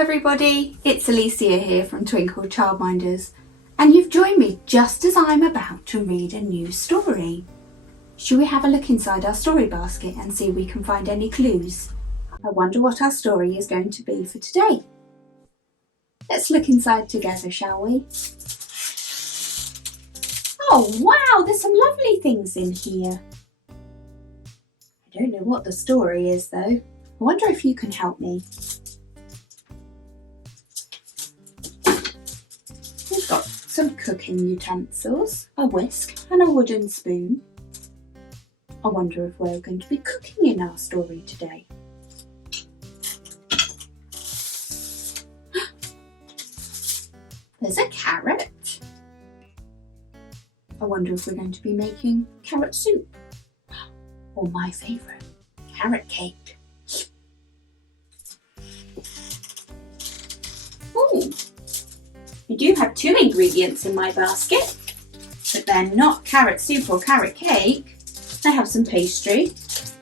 everybody, it's Alicia here from Twinkle Childminders, and you've joined me just as I'm about to read a new story. Shall we have a look inside our story basket and see if we can find any clues? I wonder what our story is going to be for today. Let's look inside together, shall we? Oh wow, there's some lovely things in here. I don't know what the story is though. I wonder if you can help me. We've got some cooking utensils, a whisk and a wooden spoon. I wonder if we're going to be cooking in our story today. There's a carrot. I wonder if we're going to be making carrot soup. Or my favourite, carrot cake. Ooh, we do have two ingredients in my basket, but they're not carrot soup or carrot cake. I have some pastry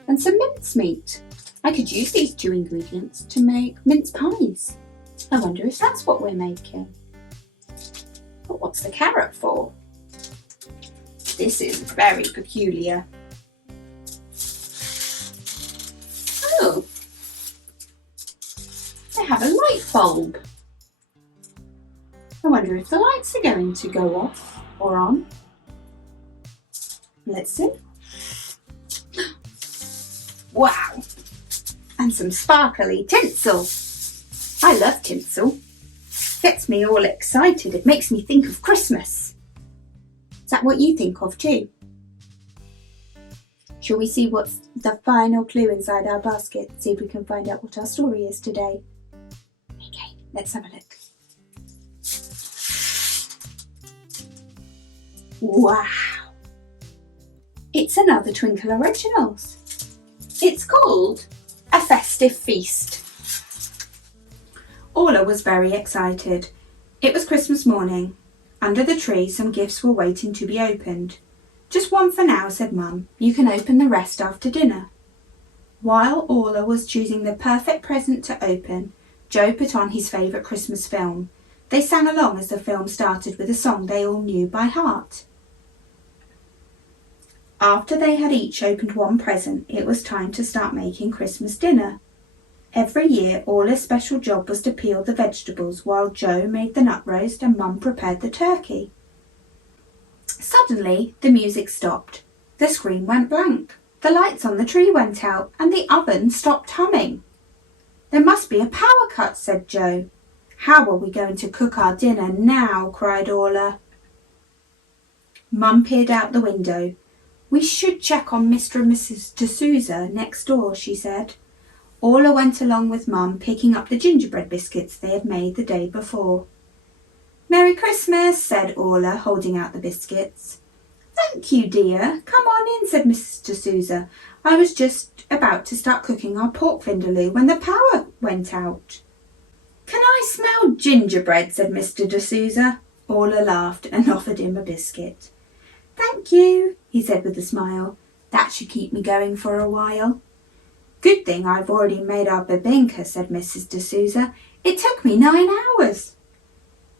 and some mincemeat. I could use these two ingredients to make mince pies. I wonder if that's what we're making. But what's the carrot for? This is very peculiar. Oh, I have a light bulb. I wonder if the lights are going to go off or on. Let's see. Wow! And some sparkly tinsel. I love tinsel. Gets me all excited. It makes me think of Christmas. Is that what you think of too? Shall we see what's the final clue inside our basket? See if we can find out what our story is today. Okay, let's have a look. Wow! It's another Twinkle Originals. It's called A Festive Feast. Orla was very excited. It was Christmas morning. Under the tree, some gifts were waiting to be opened. Just one for now, said Mum. You can open the rest after dinner. While Orla was choosing the perfect present to open, Joe put on his favourite Christmas film. They sang along as the film started with a song they all knew by heart. After they had each opened one present, it was time to start making Christmas dinner. Every year, Orla's special job was to peel the vegetables while Joe made the nut roast and Mum prepared the turkey. Suddenly, the music stopped. The screen went blank. The lights on the tree went out and the oven stopped humming. There must be a power cut, said Joe. How are we going to cook our dinner now? Cried Orla. Mum peered out the window. We should check on Mr. and Mrs. D'Souza next door, she said. Orla went along with Mum, picking up the gingerbread biscuits they had made the day before. Merry Christmas, said Orla, holding out the biscuits. Thank you, dear. Come on in, said Mrs. D'Souza. I was just about to start cooking our pork vindaloo when the power went out. Can I smell gingerbread, said Mr. D'Souza. Orla laughed and offered him a biscuit. Thank you, he said with a smile. That should keep me going for a while. Good thing I've already made our bebinka, said Mrs. D'Souza. It took me 9 hours.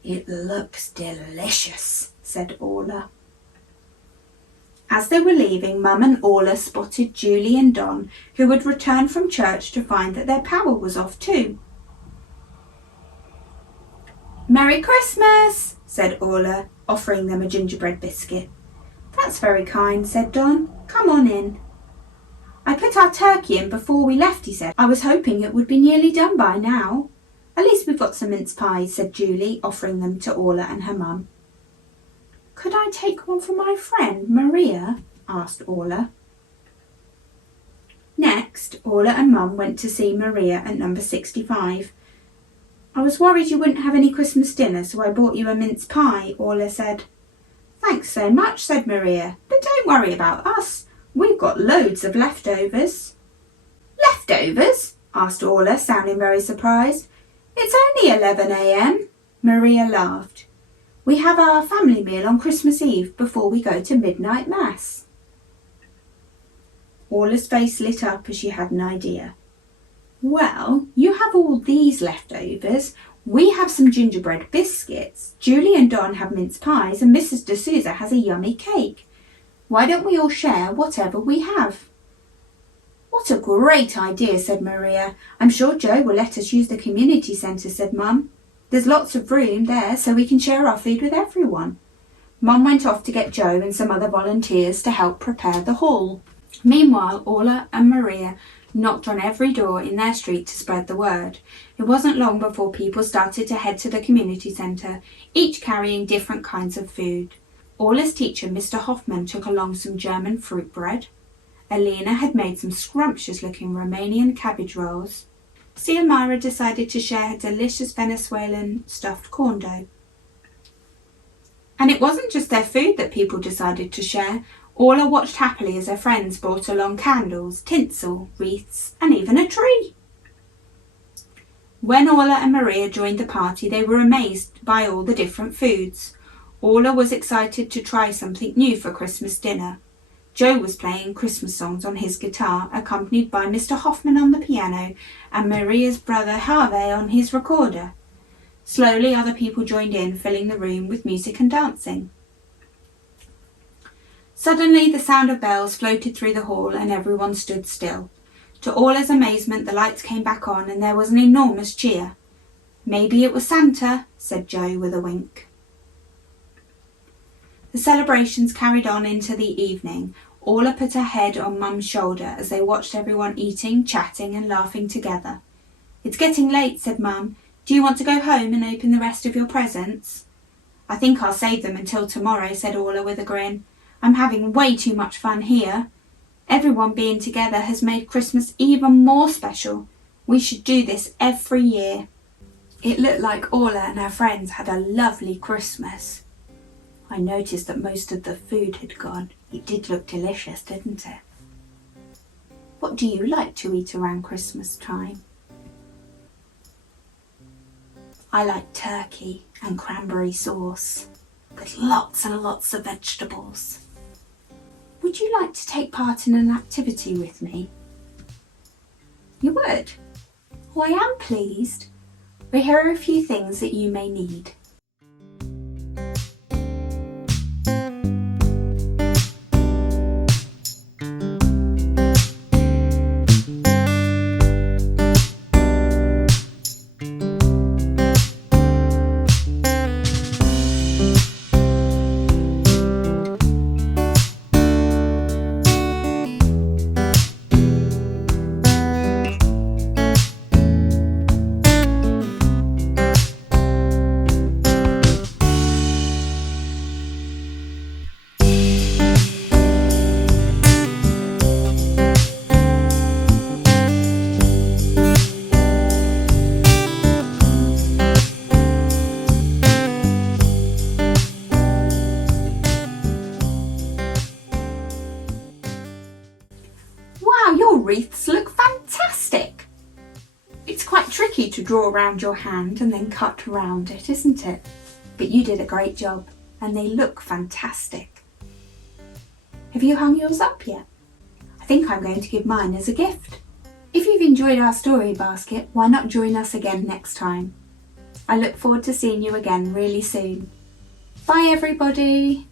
It looks delicious, said Orla. As they were leaving, Mum and Orla spotted Julie and Don, who had returned from church to find that their power was off too. Merry Christmas, said Orla, offering them a gingerbread biscuit. That's very kind, said Don. Come on in. I put our turkey in before we left, he said. I was hoping it would be nearly done by now. At least we've got some mince pies, said Julie, offering them to Orla and her mum. Could I take one for my friend, Maria? Asked Orla. Next, Orla and Mum went to see Maria at number 65. I was worried you wouldn't have any Christmas dinner, so I bought you a mince pie, Orla said. Thanks so much, said Maria, but don't worry about us. We've got loads of leftovers. Leftovers? Asked Orla, sounding very surprised. It's only 11 a.m. Maria laughed. We have our family meal on Christmas Eve before we go to midnight mass. Orla's face lit up as she had an idea. Well, you have all these leftovers. We have some gingerbread biscuits. Julie and Don have mince pies, and Mrs. D'Souza has a yummy cake. Why don't we all share whatever we have?" "What a great idea," said Maria. "I'm sure Joe will let us use the community centre," said Mum. "There's lots of room there so we can share our food with everyone." Mum went off to get Joe and some other volunteers to help prepare the hall. Meanwhile, Orla and Maria knocked on every door in their street to spread the word. It wasn't long before people started to head to the community centre, each carrying different kinds of food. Orla's teacher, Mr. Hoffman, took along some German fruit bread. Alina had made some scrumptious-looking Romanian cabbage rolls. Xiomara decided to share her delicious Venezuelan stuffed corn dough. And it wasn't just their food that people decided to share. Orla watched happily as her friends brought along candles, tinsel, wreaths, and even a tree. When Orla and Maria joined the party, they were amazed by all the different foods. Orla was excited to try something new for Christmas dinner. Joe was playing Christmas songs on his guitar, accompanied by Mr. Hoffman on the piano and Maria's brother Harvey on his recorder. Slowly other people joined in, filling the room with music and dancing. Suddenly the sound of bells floated through the hall and everyone stood still. To Orla's amazement, the lights came back on and there was an enormous cheer. "Maybe it was Santa," said Joe with a wink. The celebrations carried on into the evening. Orla put her head on Mum's shoulder as they watched everyone eating, chatting and laughing together. "It's getting late," said Mum. "Do you want to go home and open the rest of your presents?" "I think I'll save them until tomorrow," said Orla with a grin. "I'm having way too much fun here. Everyone being together has made Christmas even more special. We should do this every year." It looked like Orla and her friends had a lovely Christmas. I noticed that most of the food had gone. It did look delicious, didn't it? What do you like to eat around Christmas time? I like turkey and cranberry sauce with lots and lots of vegetables. Would you like to take part in an activity with me? You would? Oh, I am pleased. Well, here are a few things that you may need. Wow, your wreaths look fantastic! It's quite tricky to draw around your hand and then cut around it, isn't it? But you did a great job and they look fantastic. Have you hung yours up yet? I think I'm going to give mine as a gift. If you've enjoyed our story basket, why not join us again next time? I look forward to seeing you again really soon. Bye everybody!